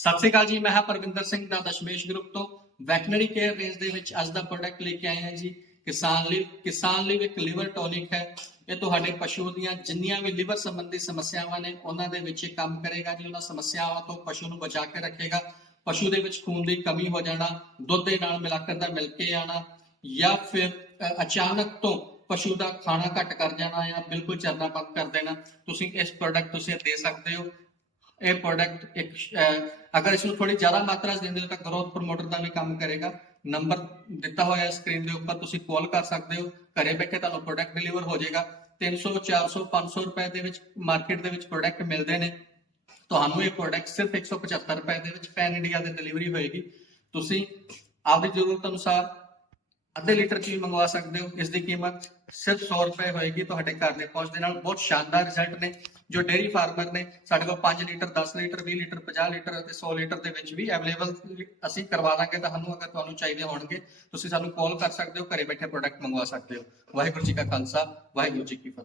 ਸਤਿ ਸ਼੍ਰੀ ਅਕਾਲ ਜੀ, ਮੈਂ ਹਾਂ ਪਰਵਿੰਦਰ ਸਿੰਘ ਦਾ ਦਸ਼ਮੇਸ਼ ਗਰੁੱਪ ਤੋਂ। ਵੈਟਨਰੀ ਕੇਅਰ ਰੇਂਜ ਦੇ ਵਿੱਚ ਅੱਜ ਦਾ ਪ੍ਰੋਡਕਟ ਲੈ ਕੇ ਆਏ ਹਾਂ ਜੀ। ਕਿਸਾਨ ਲਈ ਕਿਸਾਨ ਲਈ ਇੱਕ ਲਿਵਰ ਟੌਨਿਕ ਹੈ। ਇਹ ਤੁਹਾਡੇ ਪਸ਼ੂ ਦੀਆਂ ਜਿੰਨੀਆਂ ਵੀ ਲਿਵਰ ਸੰਬੰਧੀ ਸਮੱਸਿਆਵਾਂ ਨੇ, ਉਹਨਾਂ ਦੇ ਵਿੱਚ ਇਹ ਕੰਮ ਕਰੇਗਾ ਜੀ। ਉਹਨਾਂ ਸਮੱਸਿਆਵਾਂ ਤੋਂ ਪਸ਼ੂ ਨੂੰ ਬਚਾ ਕੇ ਰੱਖੇਗਾ। ਪਸ਼ੂ ਦੇ ਵਿੱਚ ਖੂਨ ਦੀ ਕਮੀ ਹੋ ਜਾਣਾ, ਦੁੱਧ ਦੇ ਨਾਲ ਮਿਲਾਕਰ ਦਾ ਮਿਲ ਕੇ ਆਣਾ, ਜਾਂ ਫਿਰ ਅਚਾਨਕ ਤੋਂ ਪਸ਼ੂ ਦਾ ਖਾਣਾ ਘੱਟ ਕਰ ਜਾਣਾ ਜਾਂ ਬਿਲਕੁਲ ਚਰਨਾ ਬੰਦ ਕਰ ਦੇਣਾ। ਤੁਸੀਂ ਇਸ ਪ੍ਰੋਡਕਟ ਤੁਸੀਂ ਦੇ ਸਕਦੇ ਹੋ। ਇਹ ਪ੍ਰੋਡਕਟ ਇੱਕ ਅਗਰ ਇਸ ਨੂੰ ਥੋੜੀ ਜ਼ਿਆਦਾ ਮਾਤਰਾ 'ਚ ਦਿੰਦੇ ਹੋ ਤਾਂ ਗਰੋਥ ਪ੍ਰੋਮੋਟਰ ਦਾ ਵੀ ਕੰਮ ਕਰੇਗਾ। ਨੰਬਰ ਦਿੱਤਾ ਹੋਇਆ ਹੈ ਸਕਰੀਨ ਦੇ ਉੱਪਰ, ਤੁਸੀਂ ਕਾਲ ਕਰ ਸਕਦੇ ਹੋ। ਘਰੇ ਬੈਠੇ ਤੁਹਾਨੂੰ ਪ੍ਰੋਡਕਟ ਡਿਲੀਵਰ ਹੋ ਜਾਏਗਾ। 300 400 500 ਰੁਪਏ ਦੇ ਵਿੱਚ ਮਾਰਕੀਟ ਦੇ ਵਿੱਚ ਪ੍ਰੋਡਕਟ ਮਿਲਦੇ ਨੇ। ਤੁਹਾਨੂੰ ਇਹ ਪ੍ਰੋਡਕਟ ਸਿਰਫ 175 ਰੁਪਏ ਦੇ ਵਿੱਚ ਪੈਨ ਇੰਡੀਆ ਦੇ ਡਿਲੀਵਰੀ ਹੋਏਗੀ। ਤੁਸੀਂ ਆਪਦੀ ਜ਼ਰੂਰਤ ਅਨੁਸਾਰ ਅੱਧੇ ਲੀਟਰ ਚੀਜ਼ ਮੰਗਵਾ ਸਕਦੇ ਹੋ? ਇਸ ਦੀ ਕੀਮਤ ਸਿਰਫ 100 ਰੁਪਏ ਹੋਏਗੀ ਤੁਹਾਡੇ ਘਰ ਦੇ ਪਹੁੰਚ ਦੇ ਨਾਲ। ਬਹੁਤ ਸ਼ਾਨਦਾਰ ਰਿਜ਼ਲਟ ਨੇ। ਜੋ ਡੇਅਰੀ ਫਾਰਮਰ ਨੇ ਸਾਡੇ ਕੋਲ 5 ਲੀਟਰ 10 ਲੀਟਰ 20 ਲੀਟਰ 50 ਲੀਟਰ ਅਤੇ 100 ਲੀਟਰ ਦੇ ਵਿੱਚ ਵੀ ਅਵੇਲੇਬਲ ਅਸੀਂ ਕਰਵਾ ਦਾਂਗੇ। ਤੁਹਾਨੂੰ ਅਗਰ ਤੁਹਾਨੂੰ ਚਾਹੀਦੇ ਹੋਣਗੇ, ਤੁਸੀਂ ਸਾਨੂੰ ਕਾਲ ਕਰ ਸਕਦੇ ਹੋ, ਘਰੇ ਬੈਠੇ ਪ੍ਰੋਡਕਟ ਮੰਗਵਾ ਸਕਦੇ ਹੋ। ਵਾਹਿਗੁਰੂ ਜੀ ਕਾ ਖਾਲਸਾ, ਵਾਹਿਗੁਰੂ ਜੀ ਕੀ ਫਤਿਹ।